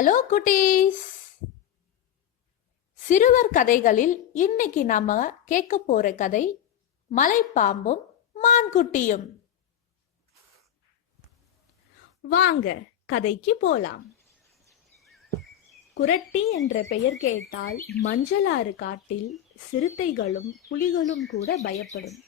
Hello குட்டீஸ். சிறுவர் கதைகளில் இன்னைக்கு நாம கேட்க போற கதை மலைப்பாம்பும் மான்குட்டியும். வாங்க கதைக்கு போலாம். குரட்டி என்ற பெயர் கேட்டால் மஞ்சளாறு காட்டில் சிறுத்தைகளும் புலிகளும் கூட பயப்படும்.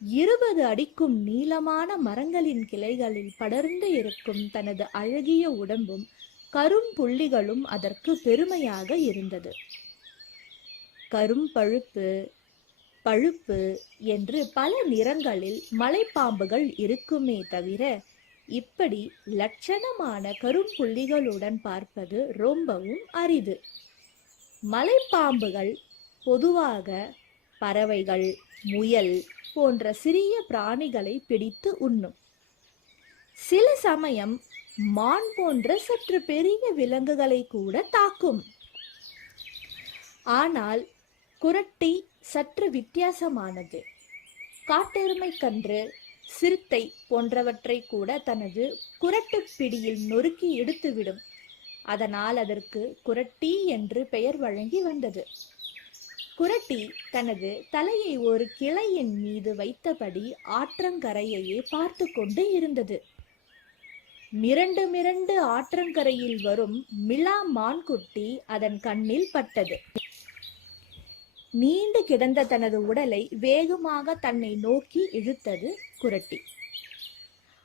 இருபது அடிக்கும் நீளமான மரங்களின் கிளைகளில் படர்ந்து இருக்கும் தனது அழகிய உடம்பும் கரும் புள்ளிகளும் அதற்கு பெருமையாக இருந்தது. கரும் பழுப்பு பழுப்பு என்று பல நிறங்களில் மலைப்பாம்புகள் இருக்குமே தவிர இப்படி லட்சணமான கரும்புள்ளிகளுடன் பார்ப்பது ரொம்பவும் அரிது. மலைப்பாம்புகள் பொதுவாக பறவைகள் முயல் போன்ற சிறிய பிராணிகளை பிடித்து உண்ணும். சில சமயம் மான் போன்ற சற்று பெரிய விலங்குகளை கூட தாக்கும். ஆனால் குரட்டி சற்று வித்தியாசமானது. காட்டெருமை கன்று சிறுத்தை போன்றவற்றை கூட தனது குரட்டு பிடியில் நொறுக்கி எடுத்துவிடும். அதனால் அதற்கு குரட்டி என்று பெயர் வழங்கி வந்தது. குரட்டி தனது தலையை ஒரு கிளையின் மீது வைத்தபடி ஆற்றங்கரையையே பார்த்து கொண்டு இருந்தது. மிரண்டு மிரண்டு ஆற்றங்கரையில் வரும் மிளா மான்குட்டி அதன் கண்ணில் பட்டது. நீண்டு கிடந்த தனது உடலை வேகமாக தன்னை நோக்கி இழுத்தது குரட்டி.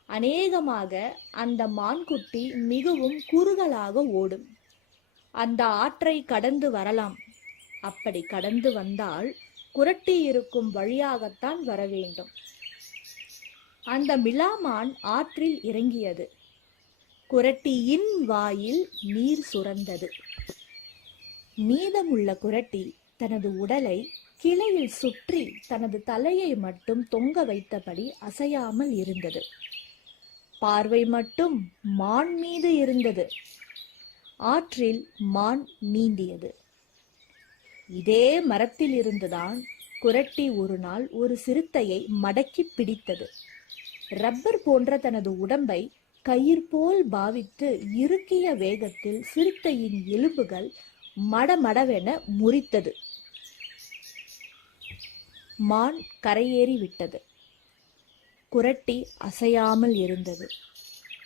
அநேகமாக அந்த மான்குட்டி மிகவும் குறுகலாக ஓடும். அந்த ஆற்றை கடந்து வரலாம். அப்படி கடந்து வந்தால் குரட்டி இருக்கும் வழியாகத்தான் வர வேண்டும் அந்த மிலாமான் ஆற்றில் இறங்கியது. குரட்டியின் வாயில் நீர் சுரந்தது. மீதமுள்ள குரட்டி தனது உடலை கிளையில் சுற்றி தனது தலையை மட்டும் தொங்க வைத்தபடி அசையாமல் இருந்தது. பார்வை மட்டும் மான் மீது இருந்தது. ஆற்றில் மான் நீந்தியது. இதே மரத்தில் இருந்துதான் குரட்டி ஒரு நாள் ஒரு சிறுத்தையை மடக்கி பிடித்தது. ரப்பர் போன்ற தனது உடம்பை கயிர் போல் பாவித்து இறுக்கிய வேகத்தில் சிறுத்தையின் எலும்புகள் மடமடவென முறித்தது. மான் கரையேறி விட்டது. குரட்டி அசையாமல் இருந்தது.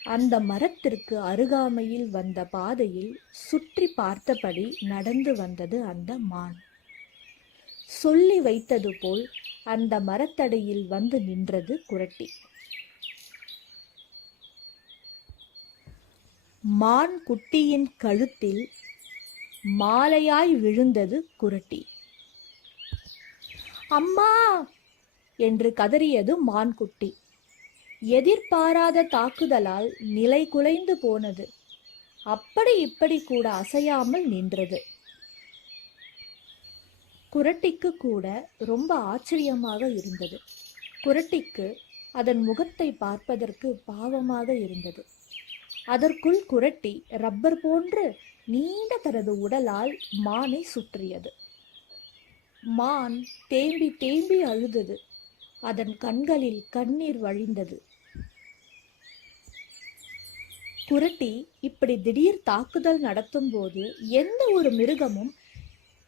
அந்த மரத்திற்கு அருகாமையில் வந்த பாதையில் சுற்றி பார்த்தபடி நடந்து வந்தது அந்த மான். சொல்லி வைத்தது போல் அந்த மரத்தடியில் வந்து நின்றது குரட்டி. மான் குட்டியின் கழுத்தில் மாலையாய் விழுந்தது குரட்டி. அம்மா! என்று கதறியது மான்குட்டி. எதிர்பாராத தாக்குதலால் நிலை குலைந்து போனது. அப்படி இப்படி கூட அசையாமல் நின்றது. குரட்டிக்கு கூட ரொம்ப ஆச்சரியமாக இருந்தது. குரட்டிக்கு அதன் முகத்தை பார்ப்பதற்கு பாவமாக இருந்தது. அதற்குள் குரட்டி ரப்பர் போன்று நீண்ட தனது உடலால் மானை சுற்றியது. மான் தேம்பி தேம்பி அழுதது. அதன் கண்களில் கண்ணீர் வழிந்தது. குரட்டி இப்படி திடீர் தாக்குதல் நடத்தும் போது எந்த ஒரு மிருகமும்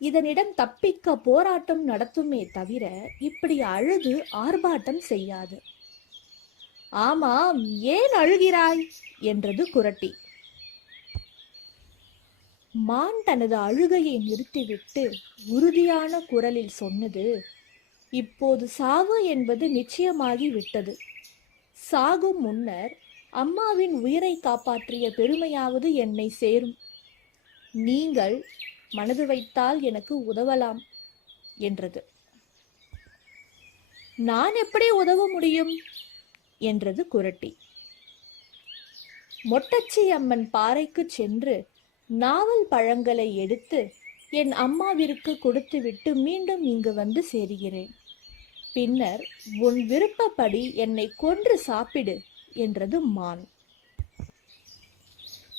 இதனிடம் தப்பிக்க போராட்டம் நடத்துமே தவிர இப்படி அழுது ஆர்ப்பாட்டம் செய்யாது. ஆமாம் ஏன் அழுகிறாய்? என்றது குரட்டி. மான் தனது அழுகையை நிறுத்திவிட்டு உறுதியான குரலில் சொன்னது இப்போது சாவு என்பது நிச்சயமாகி விட்டது. சாகும் முன்னர் அம்மாவின் உயிரை காப்பாற்றிய பெருமையாவது என்னை சேரும். நீங்கள் மனது வைத்தால் எனக்கு உதவலாம் என்றது. நான் எப்படி உதவ முடியும்? என்றது குரட்டி. மொட்டச்சி அம்மன் பாறைக்கு சென்று நாவல் பழங்களை எடுத்து என் அம்மாவிற்கு கொடுத்துவிட்டு மீண்டும் இங்கு வந்து சேருகிறேன். பின்னர் உன் விருப்பப்படி என்னை கொன்று சாப்பிடு என்றது மான்.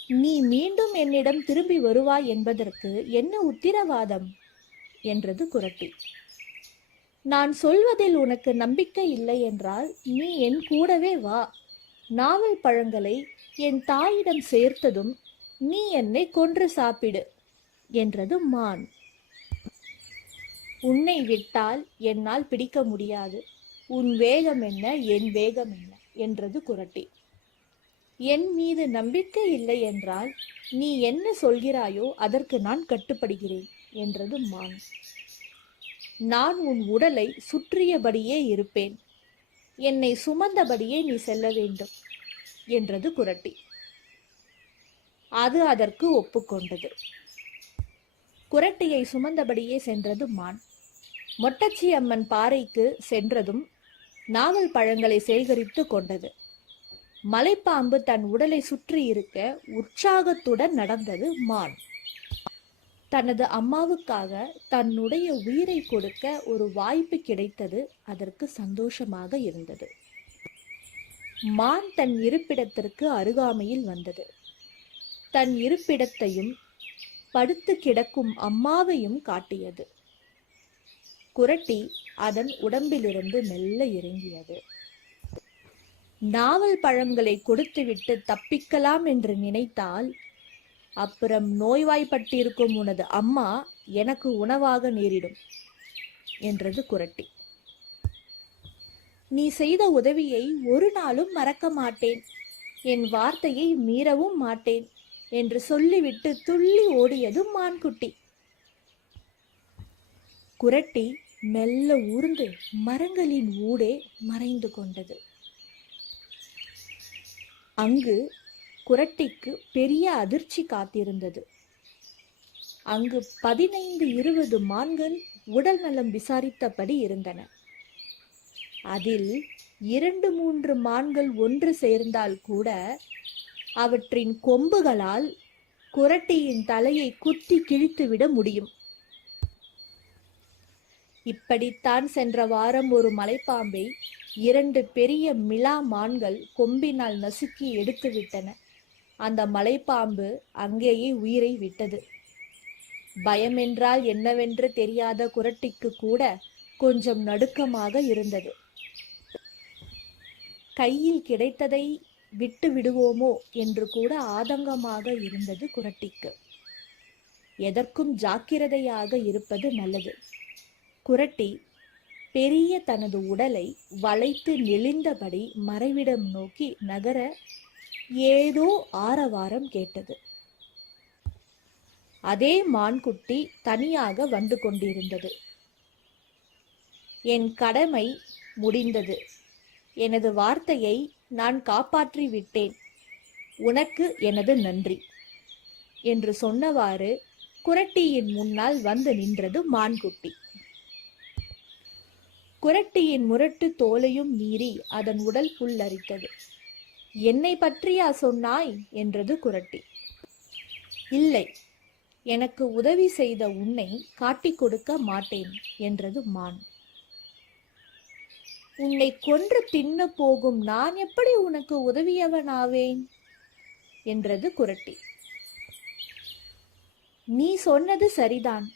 நீ மீண்டும் என்னிடம் திரும்பி வருவாய் என்பதற்கு என்ன உத்திரவாதம்? என்றது குரட்டி. நான் சொல்வதில் உனக்கு நம்பிக்கை இல்லை என்றால் நீ என் கூடவே வா. நாவல் பழங்களை என் தாயிடம் சேர்த்ததும் நீ என்னை கொன்று சாப்பிடு என்றது மான். உன்னை விட்டால் என்னால் பிடிக்க முடியாது. உன் வேகம் என்ன என் வேகம் என்ன என்றது குரட்டி. என் மீது நம்பிக்கை இல்லை என்றால் நீ என்ன சொல்கிறாயோ அதற்கு நான் கட்டுப்படுகிறேன் என்றது மான். நான் உன் உடலை சுற்றியபடியே இருப்பேன். என்னை சுமந்தபடியே நீ செல்ல வேண்டும் என்றது குரட்டி. அது அதற்கு ஒப்புக்கொண்டது. குரட்டியை சுமந்தபடியே சென்றது மான். மொட்டச்சி அம்மன் பாறைக்கு சென்றதும் நாவல் பழங்களை சேகரித்து கொண்டது. மலைப்பாம்பு தன் உடலை சுற்றி இருக்க உற்சாகத்துடன் நடந்தது மான். தனது அம்மாவுக்காக தன்னுடைய உயிரை கொடுக்க ஒரு வாய்ப்பு கிடைத்தது. அதற்கு சந்தோஷமாக இருந்தது. மான் தன் இருப்பிடத்திற்கு அருகாமையில் வந்தது. தன் இருப்பிடத்தையும் படுத்து கிடக்கும் அம்மாவையும் காட்டியது. குரட்டி அதன் உடம்பிலிருந்து மெல்ல இறங்கியது. நாவல் பழங்களை கொடுத்துவிட்டு தப்பிக்கலாம் என்று நினைத்தால் அப்புறம் நோய்வாய்ப்பட்டிருக்கும் உனது அம்மா எனக்கு உணவாக நேரிடும் என்றது குரட்டி. நீ செய்த உதவியை ஒரு நாளும் மறக்க மாட்டேன். என் வார்த்தையை மீறவும் மாட்டேன் என்று சொல்லிவிட்டு துள்ளி ஓடியது மான்குட்டி குரட்டி மெல்ல ஊர்ந்து மரங்களின் ஊடே மறைந்து கொண்டது. அங்கு குரட்டிக்கு பெரிய அதிர்ச்சி காத்திருந்தது. அங்கு பதினைந்து இருபது மான்கள் உடல் நலம் விசாரித்தபடி இருந்தன. அதில் இரண்டு மூன்று மான்கள் ஒன்று சேர்ந்தால் கூட அவற்றின் கொம்புகளால் குரட்டியின் தலையை குத்தி கிழித்துவிட முடியும். இப்படித்தான் சென்ற வாரம் ஒரு மலைப்பாம்பை இரண்டு பெரிய மிலா மான்கள் கொம்பினால் நசுக்கி எடுத்துவிட்டன. அந்த மலைப்பாம்பு அங்கேயே உயிரை விட்டது. பயமென்றால் என்னவென்று தெரியாத குரட்டிக்கு கூட கொஞ்சம் நடுக்கமாக இருந்தது. கையில் கிடைத்ததை விட்டு விடுவோமோ என்று கூட ஆதங்கமாக இருந்தது குரட்டிக்கு. எதற்கும் ஜாக்கிரதையாக இருப்பது நல்லது. குரட்டி பெரிய தனது உடலை வளைத்து நெளிந்தபடி மறைவிடம் நோக்கி நகர ஏதோ ஆரவாரம் கேட்டது. அதே மான்குட்டி தனியாக வந்து கொண்டிருந்தது. என் கடமை முடிந்தது. எனது வார்த்தையை நான் காப்பாற்றி விட்டேன். உனக்கு எனது நன்றி. என்று சொன்னவாறு குரட்டியின் முன்னால் வந்து நின்றது மான்குட்டி. குரட்டியின் முரட்டு தோலையும் மீறி அதன் உடல் புல்லரித்தது. என்னை பற்றியா சொன்னாய்? என்றது குரட்டி. இல்லை எனக்கு உதவி செய்த உன்னை காட்டிக் கொடுக்க மாட்டேன் என்றது மான். உன்னை கொன்று தின்ன போகும் நான் எப்படி உனக்கு உதவியவனாவேன்? என்றது குரட்டி. நீ சொன்னது சரிதான்.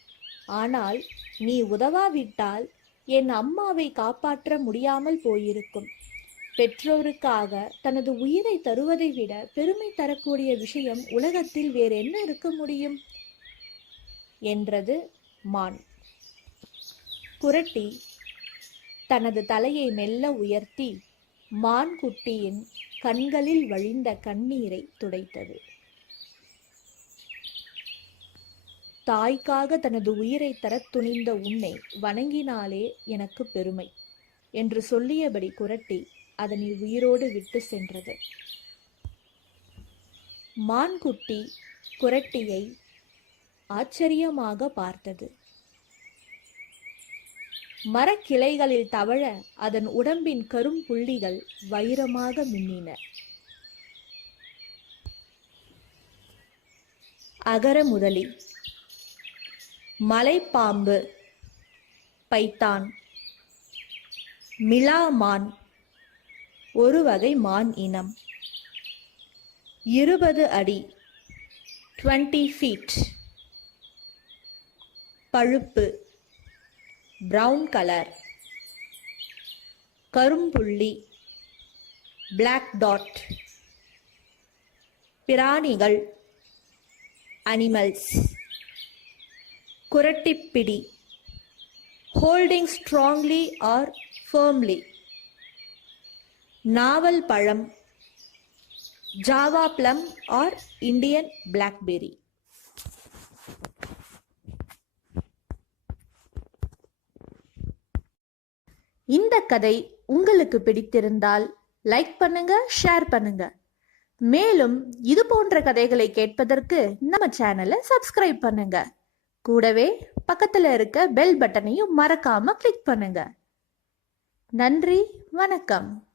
ஆனால் நீ உதவாவிட்டால் என் அம்மாவை காப்பாற்ற முடியாமல் போயிருக்கும். பெற்றோருக்காக தனது உயிரை தருவதை விட பெருமை தரக்கூடிய விஷயம் உலகத்தில் வேறு என்ன இருக்க முடியும்? என்றது மான். குரட்டி தனது தலையை மெல்ல உயர்த்தி மான் குட்டியின் கண்களில் வழிந்த கண்ணீரை துடைத்தது. தாய்க்காக தனது உயிரை தரத் துணிந்த உன்னை வணங்கினாலே எனக்கு பெருமை என்று சொல்லியபடி குரட்டி அதனை உயிரோடு விட்டு சென்றது. மான்குட்டி குரட்டியை ஆச்சரியமாக பார்த்தது. மரக்கிளைகளில் தவழ அதன் உடம்பின் கரும்புள்ளிகள் வைரமாக மின்னின. அகர முதலி. மலைப்பாம்பு. பைத்தான். மிலா மான் ஒரு வகை மான் இனம். இருபது அடி டுவெண்ட்டி ஃபீட். பழுப்பு பிரவுன் கலர். கரும்புள்ளி பிளாக் டாட். பிராணிகள் animals. குரட்டிப்பிடி. Holding strongly or firmly. நாவல் பழம் Java plum or Indian blackberry இந்த கதை உங்களுக்கு பிடித்திருந்தால் லைக் பண்ணுங்க ஷேர் பண்ணுங்க. மேலும் இது போன்ற கதைகளை கேட்பதற்கு நம்ம சேனலை சப்ஸ்கிரைப் பண்ணுங்க. கூடவே பக்கத்துல இருக்க பெல் பட்டனையும் மறக்காம கிளிக் பண்ணுங்க. நன்றி வணக்கம்.